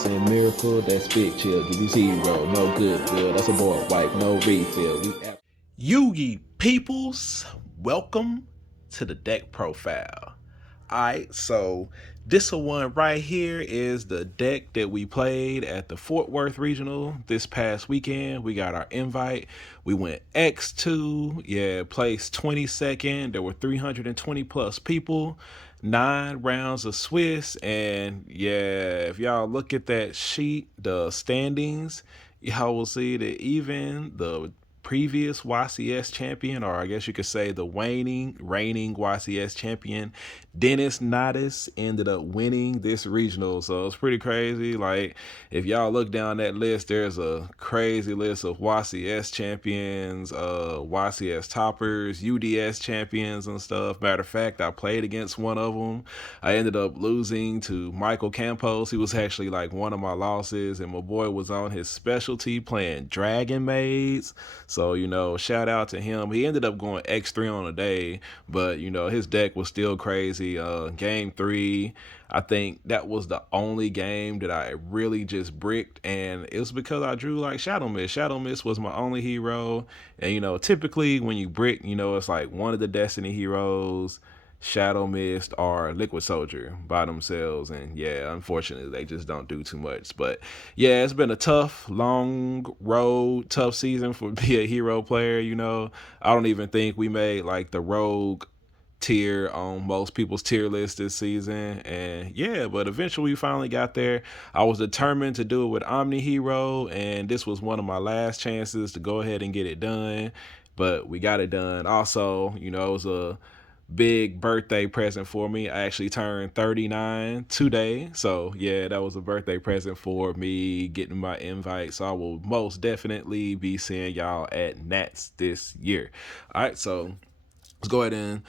Saying miracle, that's big chill. GBC hero, no good. That's a boy wipe, no refill. Yugi peoples, welcome to the deck profile. Alright, so this one right here is the deck that we played at the Fort Worth Regional this past weekend. We got our invite. We went X2, placed 22nd. There were 320 plus people, 9 rounds of Swiss, and if y'all look at that sheet, the standings, y'all will see that even the previous YCS champion, or I guess you could say the reigning YCS champion, Dennis Nadas, ended up winning this regional. So it's pretty crazy. Like, if y'all look down that list, there's a crazy list of YCS champions, YCS toppers, UDS champions and stuff. Matter of fact, I played against one of them. I ended up losing to Michael Campos. He was actually like one of my losses, and my boy was on his specialty playing Dragon Maids. So, shout out to him. He ended up going X3 on a day, but, his deck was still crazy. Game 3, I think that was the only game that I really just bricked, and it was because I drew like Shadow Mist. Shadow Mist was my only hero, and, typically when you brick, it's like one of the Destiny heroes, Shadow Mist, or Liquid Soldier by themselves, and unfortunately they just don't do too much. But it's been a tough, long road, tough season for be a hero player. I don't even think we made like the rogue tier on most people's tier list this season, and but eventually we finally got there. I was determined to do it with Omni Hero, and this was one of my last chances to go ahead and get it done, but we got it done. Also, it was a big birthday present for me. I actually turned 39 today, so that was a birthday present for me, getting my invite. So I will most definitely be seeing y'all at Nats this year. All right, so let's go ahead and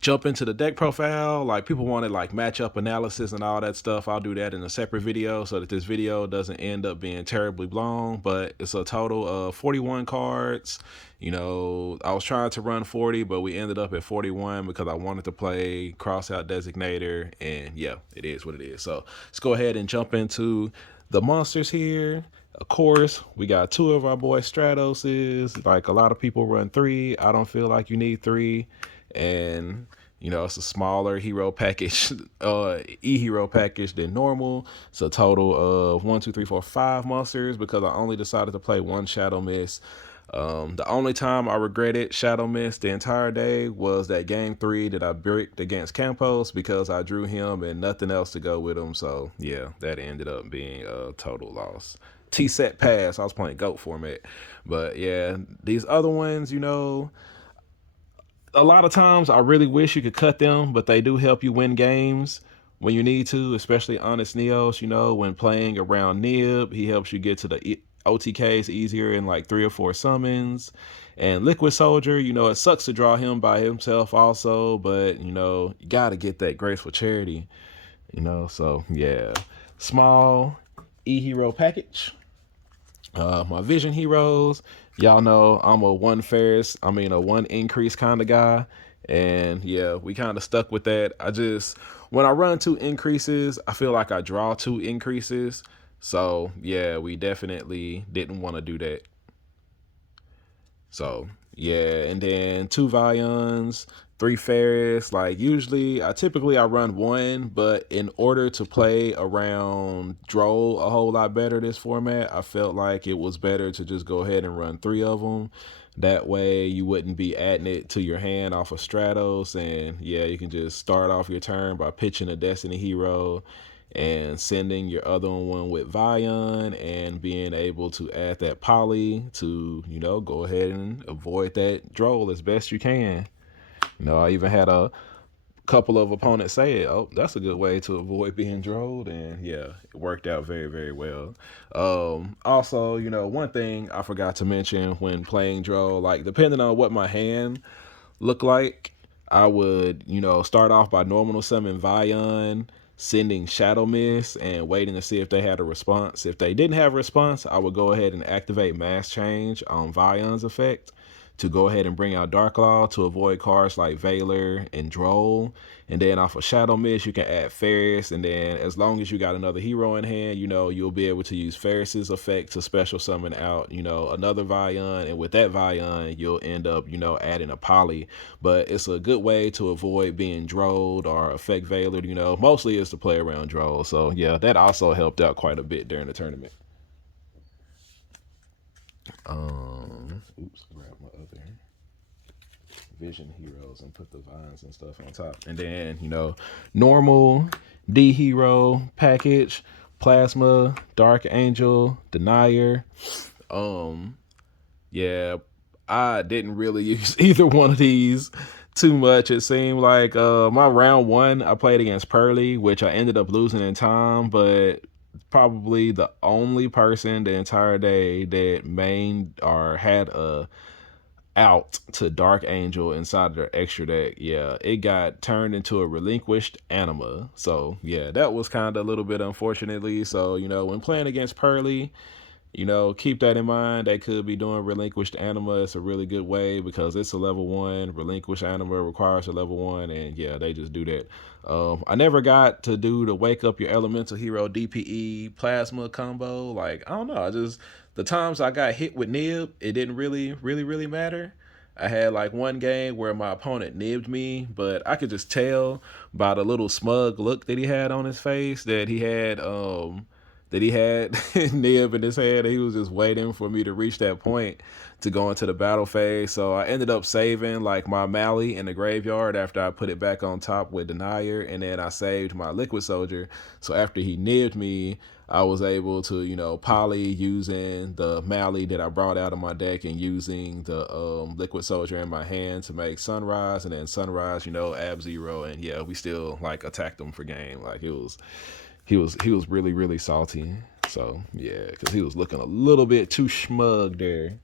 jump into the deck profile. Like, people wanted like matchup analysis and all that stuff. I'll do that in a separate video so that this video doesn't end up being terribly long, but it's a total of 41 cards. I was trying to run 40, but we ended up at 41 because I wanted to play crossout designator, and it is what it is. So let's go ahead and jump into the monsters here. Of course, we got 2 of our boy Stratoses. Like, a lot of people run 3. I don't feel like you need 3. And it's a smaller hero package, e-hero package than normal. It's a total of 1, 2, 3, 4, 5 monsters because I only decided to play 1 Shadow Mist. The only time I regretted Shadow Mist the entire day was that game 3 that I bricked against Campos because I drew him and nothing else to go with him. So that ended up being a total loss. T-set pass. I was playing GOAT format, but these other ones, a lot of times I really wish you could cut them, but they do help you win games when you need to, especially Honest Neos. When playing around Nib, he helps you get to the OTKs easier in like 3 or 4 summons. And Liquid Soldier, it sucks to draw him by himself also, but you gotta get that Graceful Charity, so small e-hero package. My vision heroes, y'all know I'm a 1 increase kind of guy, and we kind of stuck with that. When I run 2 increases, I feel like I draw 2 increases, so we definitely didn't want to do that. So and then 2 Vions, 3 Ferris. Like, usually I run 1, but in order to play around Droll a whole lot better this format, I felt like it was better to just go ahead and run 3 of them. That way you wouldn't be adding it to your hand off of Stratos, and you can just start off your turn by pitching a Destiny hero and sending your other one with Vion and being able to add that poly to, go ahead and avoid that Droll as best you can. I even had a couple of opponents say, "Oh, that's a good way to avoid being drolled," and it worked out very, very well. Also, one thing I forgot to mention when playing droll, like, depending on what my hand looked like, I would, start off by normal summon Vion, sending Shadow Mist, and waiting to see if they had a response. If they didn't have a response, I would go ahead and activate Mass Change on Vion's effect to go ahead and bring out Dark Law to avoid cards like Valor and Droll. And then off of Shadow Mist, you can add Ferris. And then as long as you got another hero in hand, you'll be able to use Ferris's effect to special summon out, another Vion. And with that Vion, you'll end up, adding a Poly. But it's a good way to avoid being Drolled or effect Valored, mostly is to play around Droll. So yeah, that also helped out quite a bit during the tournament. Oops, grab my other Vision Heroes and put the vines and stuff on top. And then, normal D Hero package, Plasma, Dark Angel, Denier. Yeah, I didn't really use either one of these too much. It seemed like my round one, I played against Pearly, which I ended up losing in time, but probably the only person the entire day that mained or had a out to Dark Angel inside of their extra deck. Yeah, it got turned into a relinquished Anima. So yeah, that was kind of a little bit unfortunately. So, when playing against Pearly, keep that in mind. They could be doing relinquished Anima. It's a really good way because it's a level 1. Relinquished Anima requires a level 1, and yeah, they just do that. I never got to do the Wake Up Your Elemental Hero DPE Plasma combo. Like, I don't know. The times I got hit with Nib, it didn't really matter. I had like one game where my opponent nibbed me, but I could just tell by the little smug look that he had on his face that he had Nib in his head. He was just waiting for me to reach that point to go into the battle phase. So I ended up saving like my Mally in the graveyard after I put it back on top with Denier, and then I saved my Liquid Soldier. So after he nibbed me, I was able to, poly using the Mally that I brought out of my deck and using the Liquid Soldier in my hand to make Sunrise, and then Sunrise, Ab-Zero, and yeah, we still like attacked him for game. Like he was really salty. So yeah, because he was looking a little bit too smug there.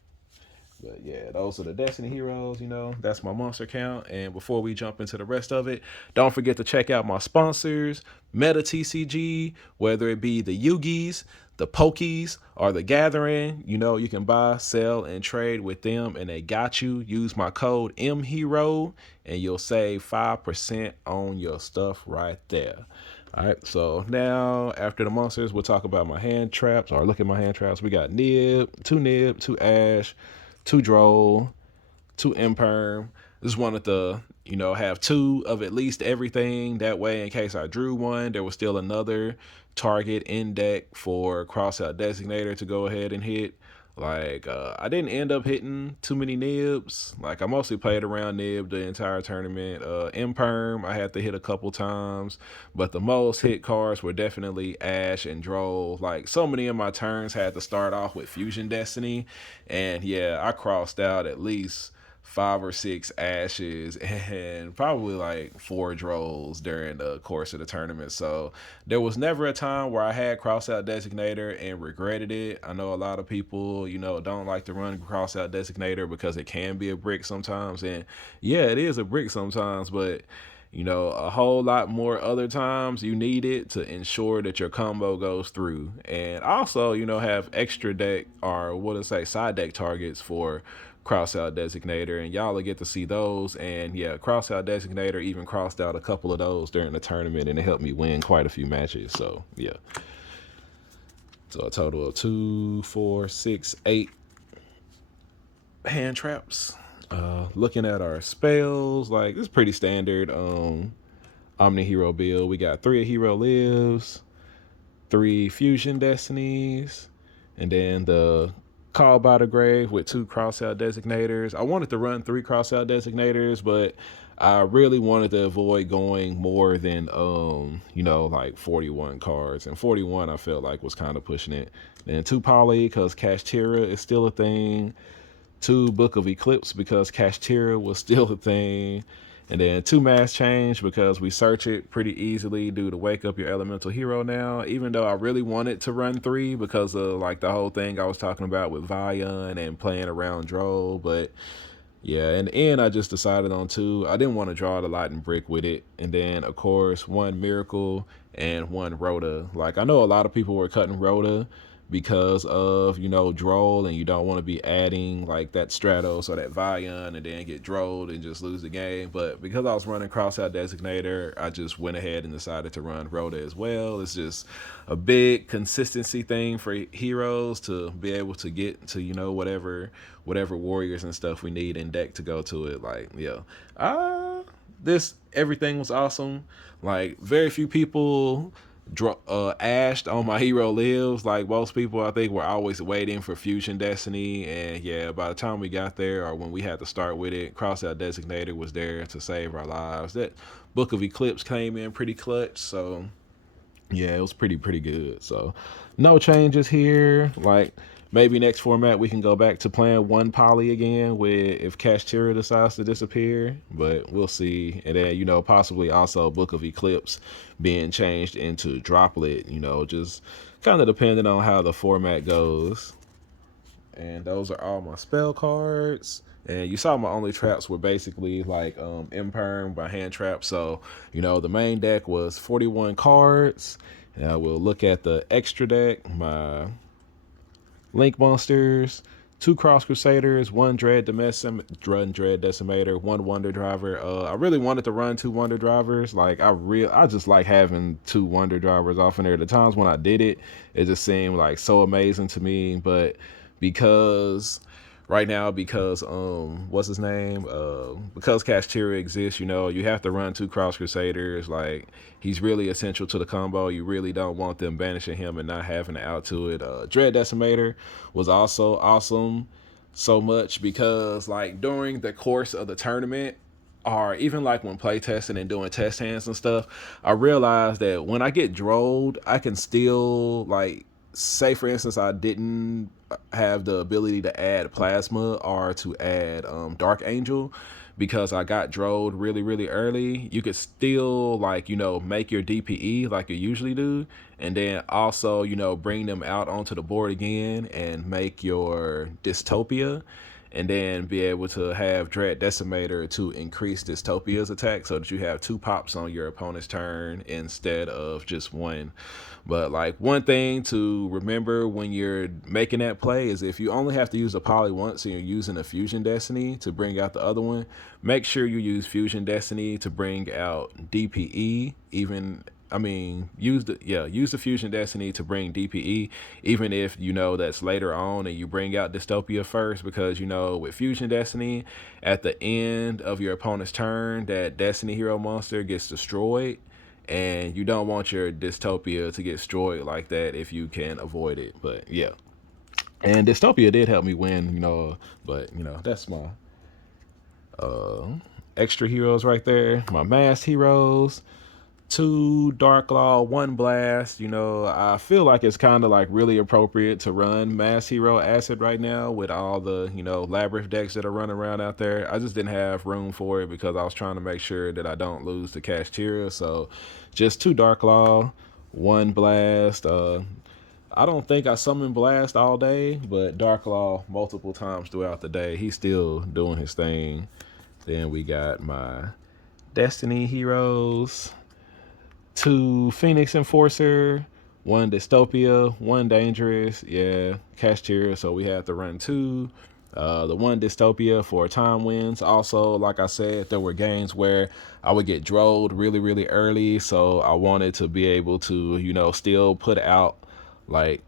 But yeah, those are the Destiny Heroes, that's my monster count. And before we jump into the rest of it, don't forget to check out my sponsors, Meta TCG, whether it be the Yugi's, the Pokies, or the Gathering. You can buy, sell, and trade with them, and they got you. Use my code MHERO, and you'll save 5% on your stuff right there. All right, so now after the monsters, we'll talk about my hand traps, or look at my hand traps. We got Nib, 2 Ash, 2 Droll, 2 Imperm. Just wanted to, have 2 of at least everything. That way, in case I drew one, there was still another target in deck for Crossout Designator to go ahead and hit. Like, I didn't end up hitting too many Nibs. Like, I mostly played around Nib the entire tournament. Imperm, I had to hit a couple times, but the most hit cards were definitely Ash and Droll. Like, so many of my turns had to start off with Fusion Destiny, and yeah, I crossed out at least 5 or 6 Ashes and probably like 4 Drolls during the course of the tournament. So there was never a time where I had Crossout Designator and regretted it. I know a lot of people, don't like to run Crossout Designator because it can be a brick sometimes. And yeah, it is a brick sometimes, but a whole lot more other times you need it to ensure that your combo goes through. And also, have extra deck, or side deck targets for Crossout Designator, and y'all will get to see those. And yeah, Crossout Designator even crossed out a couple of those during the tournament, and it helped me win quite a few matches. So yeah, so a total of 2, 4, 6, 8 hand traps. Looking at our spells, like it's pretty standard Omni Hero build. We got 3 Hero Lives, 3 Fusion Destinies, and then the Call by the Grave with 2 Crossout Designators. I wanted to run 3 Crossout Designators, but I really wanted to avoid going more than like 41 cards, and 41 I felt like was kind of pushing it. Then 2 Poly because Kashtira is still a thing, 2 Book of Eclipse because Kashtira was still a thing, and then 2 Mass Change because we search it pretty easily due to Wake Up Your Elemental Hero now, even though I really wanted to run 3 because of like the whole thing I was talking about with Vion and playing around Droll. But yeah, in the end, I just decided on 2. I didn't want to draw the Lightning Brick with it. And then, of course, 1 Miracle and 1 Rhoda. Like, I know a lot of people were cutting Rhoda because of, you know, Droll, and you don't want to be adding like that Stratos or that Vion and then get Drolled and just lose the game. But because I was running Crossout Designator, I just went ahead and decided to run Rhoda as well. It's just a big consistency thing for heroes to be able to get to, you know, whatever warriors and stuff we need in deck to go to it. Like, yeah. This everything was awesome. Like, very few people ashed on my hero lives. Like, most people, I think, were always waiting for Fusion Destiny, and yeah, by the time we got there, or when we had to start with it, Crossout Designator was there to save our lives. That Book of Eclipse came in pretty clutch, so yeah, it was pretty good. So no changes here. Like, maybe next format we can go back to playing one poly again with if Kashtira decides to disappear, but we'll see. And then, you know, possibly also Book of Eclipse being changed into Droplet, you know, just kind of depending on how the format goes. And those are all my spell cards. And you saw my only traps were basically like Imperm by hand trap. So, you know, the main deck was 41 cards. And I will look at the extra deck, my Link Monsters, 2 Cross Crusaders, 1 Dread Decimator, 1 Wonder Driver. I really wanted to run 2 Wonder Drivers. Like, I just like having 2 Wonder Drivers off in there. The times when I did it, it just seemed like so amazing to me. But because right now, because what's his name, because Kashtira exists, you know, you have to run 2 Cross Crusaders. Like, he's really essential to the combo. You really don't want them banishing him and not having to out to it. Dread Decimator was also awesome so much because, like, during the course of the tournament, or even like when playtesting and doing test hands and stuff, I realized that when I get drolled, I can still, like, say for instance I didn't have the ability to add Plasma or to add Dark Angel because I got drolled really early, you could still, like, you know, make your DPE like you usually do, and then also, you know, bring them out onto the board again and make your Dystopia, and then be able to have Dread Decimator to increase Dystopia's attack so that you have 2 pops on your opponent's turn instead of just 1. But, like, one thing to remember when you're making that play is if you only have to use a poly once and you're using a Fusion Destiny to bring out the other one, make sure you use Fusion Destiny to bring out DPE. Use the Fusion Destiny to bring DPE, even if you know that's later on and you bring out Dystopia first, because, you know, with Fusion Destiny, at the end of your opponent's turn, that Destiny hero monster gets destroyed, and you don't want your Dystopia to get destroyed like that if you can avoid it. But yeah, and Dystopia did help me win, you know, but, you know, that's my extra heroes right there. My masked heroes, 2 Dark Law, 1 Blast. You know, I feel like it's kind of like really appropriate to run Mass Hero Acid right now with all the, you know, Labyrinth decks that are running around out there. I just didn't have room for it because I was trying to make sure that I don't lose to Kashtira. So just 2 Dark Law, 1 Blast. I don't think I summoned Blast all day, but Dark Law multiple times throughout the day. He's still doing his thing. Then we got my Destiny heroes, 2 Phoenix Enforcer, 1 Dystopia, 1 Dangerous, yeah, Kashtira, so we have to run 2. The 1 Dystopia for time wins. Also, like I said, there were games where I would get drolled really early, so I wanted to be able to, you know, still put out, like,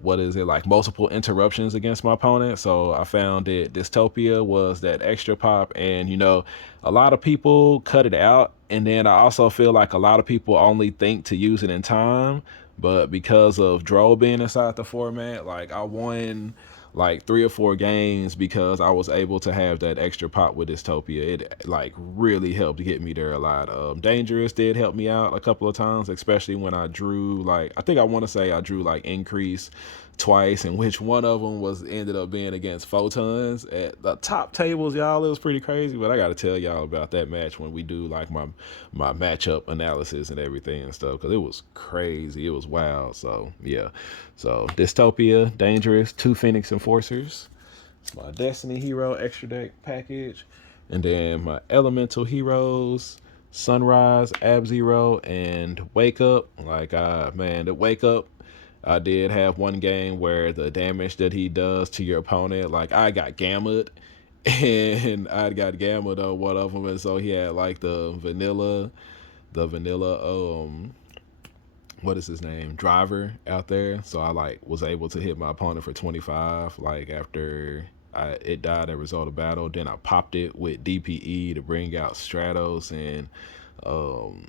like multiple interruptions against my opponent. So I found that Dystopia was that extra pop, and, you know, a lot of people cut it out, and then I also feel like a lot of people only think to use it in time, but because of Droll being inside the format, like, I won like 3 or 4 games because I was able to have that extra pop with Dystopia. It, like, really helped get me there a lot. Dangerous did help me out a couple of times, especially when I drew, like, I think I want to say I drew like Increase twice, and which one of them was ended up being against Photons at the top tables, y'all. It was pretty crazy, but I got to tell y'all about that match when we do like my matchup analysis and everything and stuff, because it was crazy. It was wild. So yeah, so Dystopia, Dangerous, 2 Phoenix Enforcers, my Destiny hero extra deck package, and then my Elemental heroes, Sunrise, Ab Zero, and Wake Up. Like, man, the Wake Up, I did have one game where the damage that he does to your opponent, like I got gammaed, and I got gammaed on one of them, and so he had like the vanilla what is his name, driver out there. So I like was able to hit my opponent for 25 like after it died as a result of battle. Then I popped it with DPE to bring out Stratos and um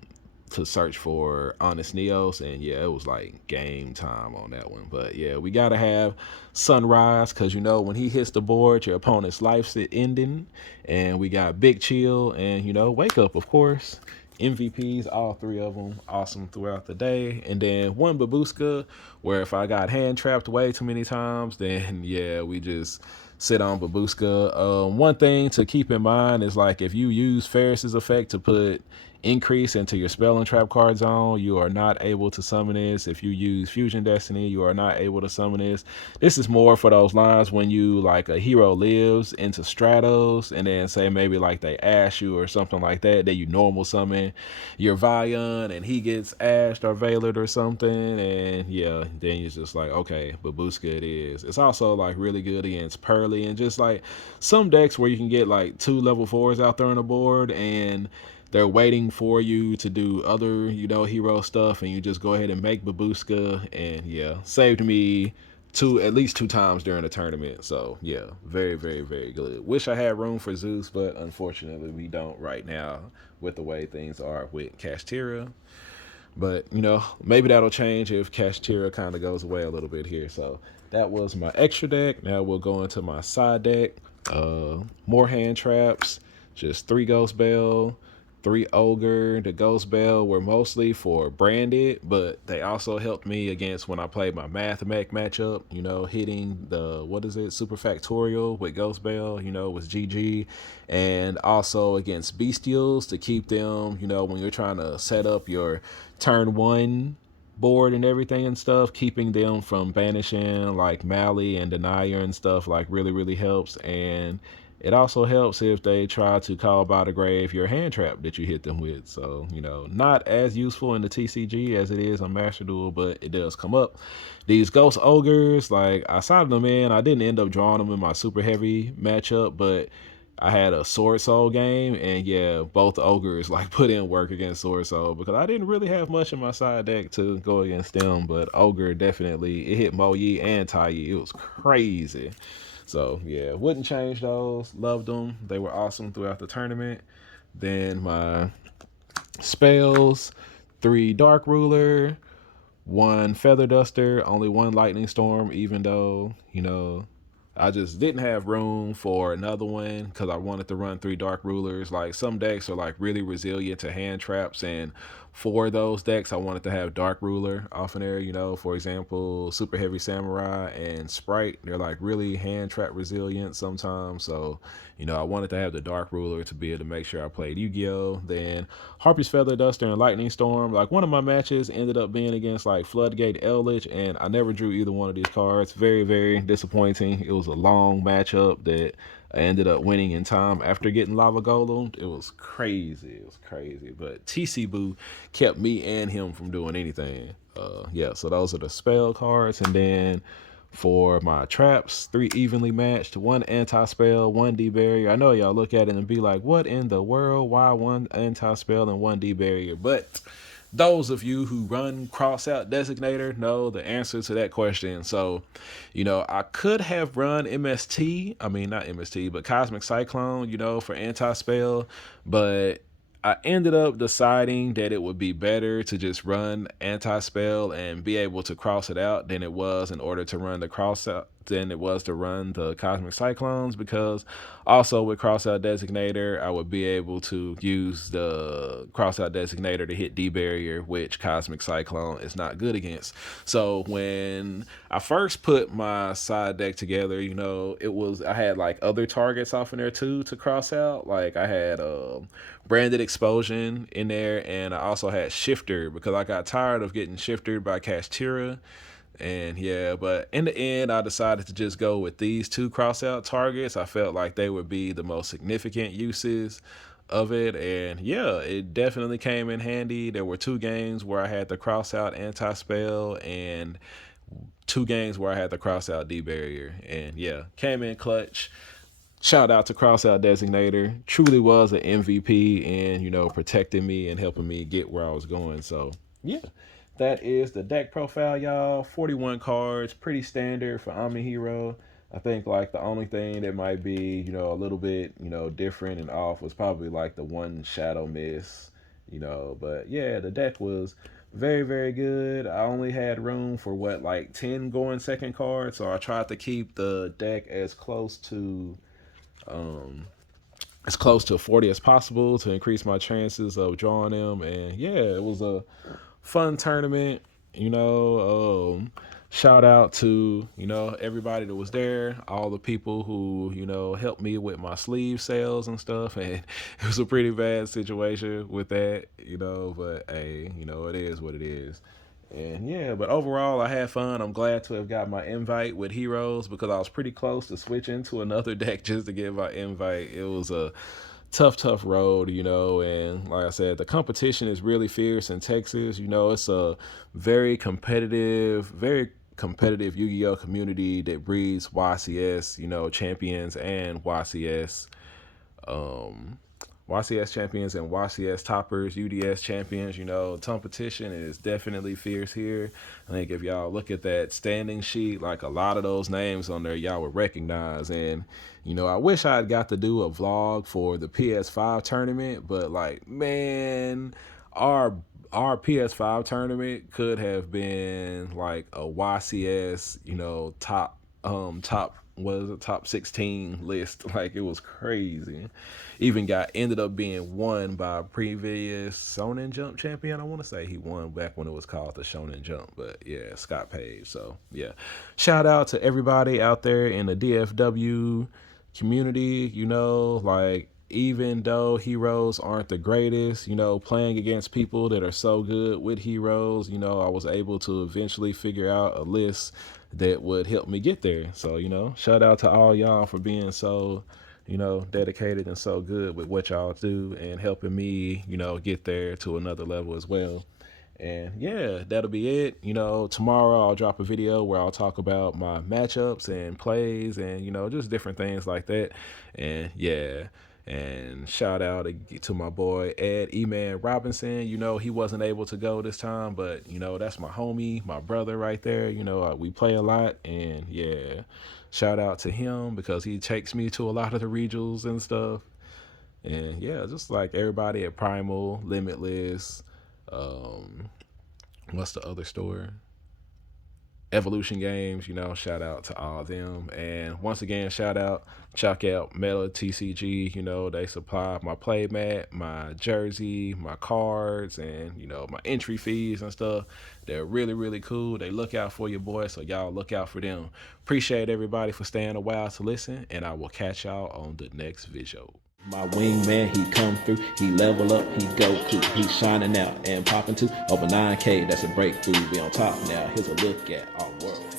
to search for Honest Neos, and yeah, it was like game time on that one. But yeah, we gotta have Sunrise, because you know when he hits the board, your opponent's life's ending. And we got Big Chill and Wake Up, of course. MVPs, all three of them, awesome throughout the day. And then one Babuska, where if I got hand trapped way too many times, then yeah, we just sit on Babuska. One thing to keep in mind is like if you use Ferris's effect to put increase into your spell and trap card zone, you are not able to summon this. If you use Fusion Destiny, you are not able to summon this. This is more for those lines when you like a hero lives into Stratos, and then say maybe like they ash you or something like that you normal summon your Vion and he gets ashed or Veilered or something, and yeah, then you're just like, okay, Babuska it is. It's also like really good against Pearly and just like some decks where you can get like 2 level 4s out there on the board and they're waiting for you to do other, hero stuff, and you just go ahead and make Babuska, and yeah, saved me at least 2 times during the tournament. So yeah, very, very, very good. Wish I had room for Zeus, but unfortunately we don't right now with the way things are with Kashtira. But maybe that'll change if Kashtira kind of goes away a little bit here. So that was my extra deck. Now we'll go into my side deck. More hand traps, just 3 Ghost Bell, 3 Ogre. The Ghost Bell were mostly for branded, but they also helped me against when I played my Math Mech matchup, hitting the, what is it, Super Factorial with Ghost Bell, was GG. And also against Bestials to keep them, when you're trying to set up your turn 1 board and everything and stuff, keeping them from banishing like Mally and Denier and stuff like really, really helps. And it also helps if they try to call by the grave your hand trap that you hit them with. So, not as useful in the TCG as it is on Master Duel, but it does come up. These Ghost Ogres, like I sided them in. I didn't end up drawing them in my super heavy matchup, but I had a Sword Soul game, and yeah, both Ogres like put in work against Sword Soul because I didn't really have much in my side deck to go against them. But Ogre definitely, it hit Mo Yi and Tai Yi. It was crazy. So yeah, wouldn't change those. Loved them. They were awesome throughout the tournament. Then my spells, 3 Dark Ruler, 1 Feather Duster, only 1 Lightning Storm, even though, I just didn't have room for another one because I wanted to run 3 Dark Rulers. Like some decks are like really resilient to hand traps, and for those decks I wanted to have Dark Ruler often there. For example, Super Heavy Samurai and Sprite, they're like really hand trap resilient sometimes. So I wanted to have the Dark Ruler to be able to make sure I played Yu-Gi-Oh. Then Harpy's Feather Duster and Lightning Storm. Like one of my matches ended up being against like Floodgate Eldritch, and I never drew either one of these cards. Very, very disappointing. It was a long matchup that I ended up winning in time after getting Lava Golem. It was crazy. It was crazy. But TC Boo kept me and him from doing anything. Yeah, so those are the spell cards. And then for my traps, 3 evenly matched, 1 anti-spell, 1 D-barrier. I know y'all look at it and be like, what in the world? Why 1 anti-spell and 1 D-barrier? But those of you who run cross-out designator know the answer to that question. So, I could have run MST. I mean, not MST, but Cosmic Cyclone, for anti-spell. But I ended up deciding that it would be better to just run anti-spell and be able to cross it out than it was in order to run the cross out than it was to run the Cosmic Cyclones, because also with Crossout Designator, I would be able to use the Crossout Designator to hit D-Barrier, which Cosmic Cyclone is not good against. So when I first put my side deck together, I had like other targets off in there too to cross out. Like I had Branded Explosion in there, and I also had Shifter because I got tired of getting shifted by Kashtira. And yeah, but in the end, I decided to just go with these 2 crossout targets. I felt like they would be the most significant uses of it. And yeah, it definitely came in handy. There were 2 games where I had the crossout anti-spell, and 2 games where I had the cross out D barrier, and yeah, came in clutch. Shout out to Crossout Designator. Truly was an MVP in, protecting me and helping me get where I was going. So, yeah, that is the deck profile, y'all. 41 cards, pretty standard for Omni Hero. I think like the only thing that might be, a little bit, different and off was probably like the one shadow miss, but yeah, the deck was very, very good. I only had room for what, like 10 going second cards, so I tried to keep the deck um, as close to 40 as possible to increase my chances of drawing them. And yeah, it was a fun tournament. Shout out to everybody that was there, all the people who helped me with my sleeve sales and stuff. And it was a pretty bad situation with that, but hey, it is what it is. And yeah, but overall, I had fun. I'm glad to have got my invite with Heroes because I was pretty close to switching to another deck just to get my invite. It was a tough road, and like I said, the competition is really fierce in Texas. It's a very competitive Yu-Gi-Oh community that breeds YCS, champions and YCS champions and YCS toppers, UDS champions. Competition is definitely fierce here. I think if y'all look at that standing sheet, like a lot of those names on there, y'all would recognize. And, I wish I had got to do a vlog for the PS5 tournament, but like, man, our PS5 tournament could have been like a YCS, top 16 list. Like, it was crazy. Even ended up being won by a previous Shonen Jump champion. I want to say he won back when it was called the Shonen Jump, but yeah, Scott Page. So yeah, shout out to everybody out there in the DFW community. Like, even though heroes aren't the greatest, playing against people that are so good with heroes, I was able to eventually figure out a list that would help me get there. So, shout out to all y'all for being so, dedicated and so good with what y'all do and helping me, get there to another level as well. And yeah, that'll be it. Tomorrow I'll drop a video where I'll talk about my matchups and plays and, just different things like that. And yeah. And shout out to my boy Ed E-Man Robinson. He wasn't able to go this time, but that's my homie, my brother right there. We play a lot, and yeah, shout out to him because he takes me to a lot of the regionals and stuff. And yeah, just like everybody at Primal, Limitless, what's the other store? Evolution Games, shout out to all of them. And once again, check out Meta TCG. They supply my playmat, my jersey, my cards, and, my entry fees and stuff. They're really, really cool. They look out for your boy, so y'all look out for them. Appreciate everybody for staying a while to listen, and I will catch y'all on the next video. My wingman, he come through, he level up, he go cool, he's shining out and popping to over 9K, that's a breakthrough, we on top now, here's a look at our world.